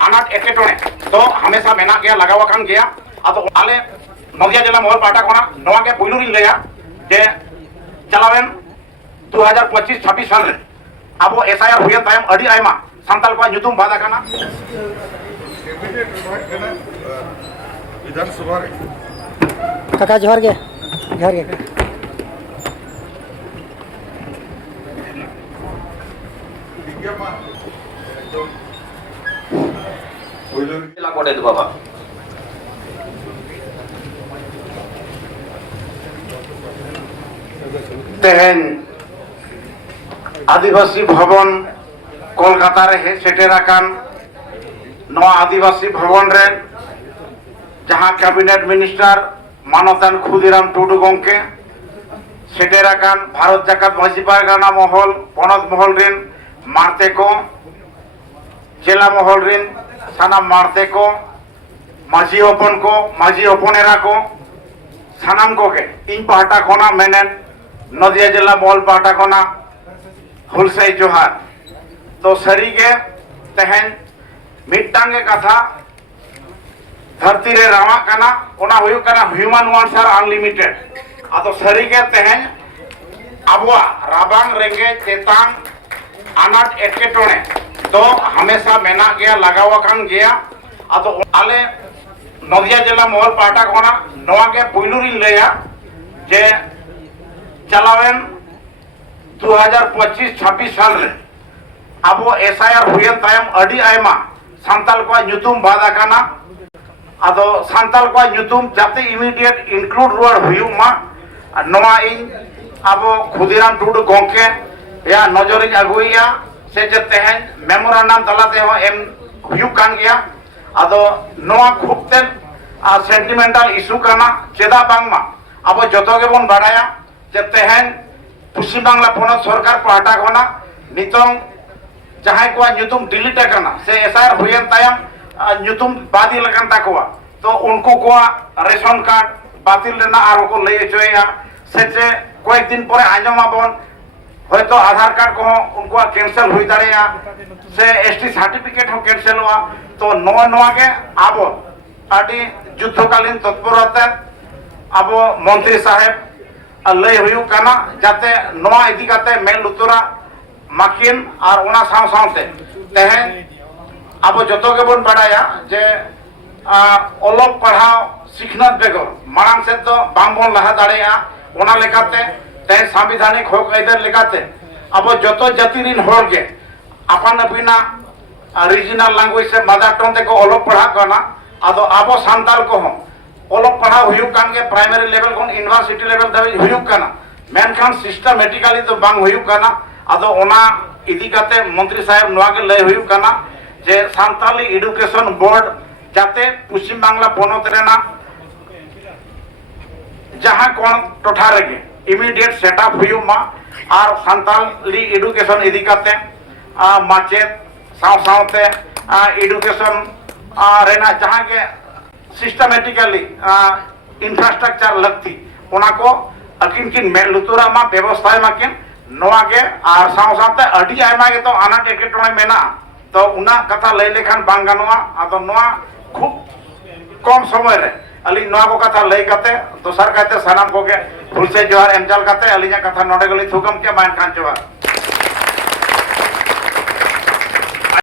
आनाट एकेटोणे तो हमेशा मेना गया लगावाकान गया अतो आले नदिया जिला मोहल पाटा कोना नवा के पुइलु रिन लेया जे चलावेन 2025-26 साल रे अब एसआईआर हुए तायम अडी आयमा सांताल को ᱧᱩᱛᱩᱢ बादा काना विधानसभा काका जोहर गे बाबा तेहन आदिवासी भवन कोलकाता रे सेटेराकान नवा आदिवासी भवन रे जहां कैबिनेट मिनिस्टर मानतान खुदीराम टुडू गंके सेटेराकान भारत जाकात माझी पारगाना महल पनत महल रिन मारते को जिला महल रिन सानाम मारते को माझी हपनेरा को सानाम को के इन पाहटा कोना मेनेन नदिया जिला महल पाहटा कोना हुलसाई जोहार तो सरी के तेहन मिट्टांगे कथा धरती रे रामा काना ओना हुयु काना ह्यूमन वांट्स आर अनलिमिटेड आतो सरी के तेहन अबवा राबांग रेंगे चेतान आनाट एकेटोणे तो हमेशा मेना गया लगावाकान गया आतो आले नदिया जिला महल पाटा कोना नवा के पुइलु रिन लेया जे चलावेन 2025-26 साल रे अब एसआईआर हुए तायम अडी आयमा सांताल को ᱧᱩᱛᱩᱢ बादा काना आदो सांताल को ᱧᱩᱛᱩᱢ जाते इमीडिएट इंक्लूड रुआर हुयुमा नवा इन अब खुदीराम टुडू गंके या नजरिन अगुइया से जे तेहन मेमोरेंडम तलाते हो एम हुयु कान गया आदो नवा खुबते सेंटिमेंटल इशू काना चेदा बांगमा अब जतो के बन बाडाया जे तेहन पश्चिम बांगला पनत सरकार पाहटा कोना नितोंग जहां को ᱧᱩᱛᱩᱢ डिलीट करना से एसआईआर हुए तायम ᱧᱩᱛᱩᱢ बादी लगन ताकवा तो उनको को रेशन कार्ड बातिल लेना आरो को ले चोया से कोई दिन पर आजमा बन होयतो आधार कार्ड को उनको कैंसिल हुई दाड़ेया से एसटी सर्टिफिकेट हो कैंसिल हुआ तो नवा के अब आदि युद्धकालीन तत्परता अब मंत्री साहेब लय हुयु काना जाते नवा इदी काते मेल लुतुरा माकिन और उना साव सावते तेहन अब जतो के बन बाडाया जे ओलोक पढ़ाव सिखनत बेगर मांग से तो बांगबन लहा दाड़ेया ओना लेकाते तेहन संविधानिक हक आइदार लेकाते अब जतो जाति रिन होर के अपन अपिना रीजनल लैंग्वेज से मदर टंग ते को ओलोक पढ़ा कना आदो आबो सांताल को हम ओलोक पढ़ा हुयु कान के प्राइमरी लेवल कोन यूनिवर्सिटी लेवल धाबी हुयु काना मेनखान सिस्टमेटिकली तो बांग हुयु काना आदो ओना इदी काते मंत्री साहेब नवा के लय हुयु काना जे सांताली एजुकेशन बोर्ड जाते पश्चिम बांगला पनत रेना जहां कोन टोठा रेगे इमीडिएट सेटअप हुयु मा और सांताली एजुकेशन इदी काते माचेत साव सावते एजुकेशन रेना जहां के सिस्टमेटिकली इंफ्रास्ट्रक्चर लगती ओना को अकिन किन मेल लुतुरा मा व्यवस्था मा किन नवा के और साव सावते अडी आयमा के तो आनाट एकेटोणे मेना तो उना कथा लय लेखान बांग गानोआ आदो नवा खूब कम समय रे अली नवा को कथा लय काते दोसर काते सनाम को के फुलसे जोहार एमचाल काते अलीजा कथा नोडे गली थुकम के मान खान जोहार।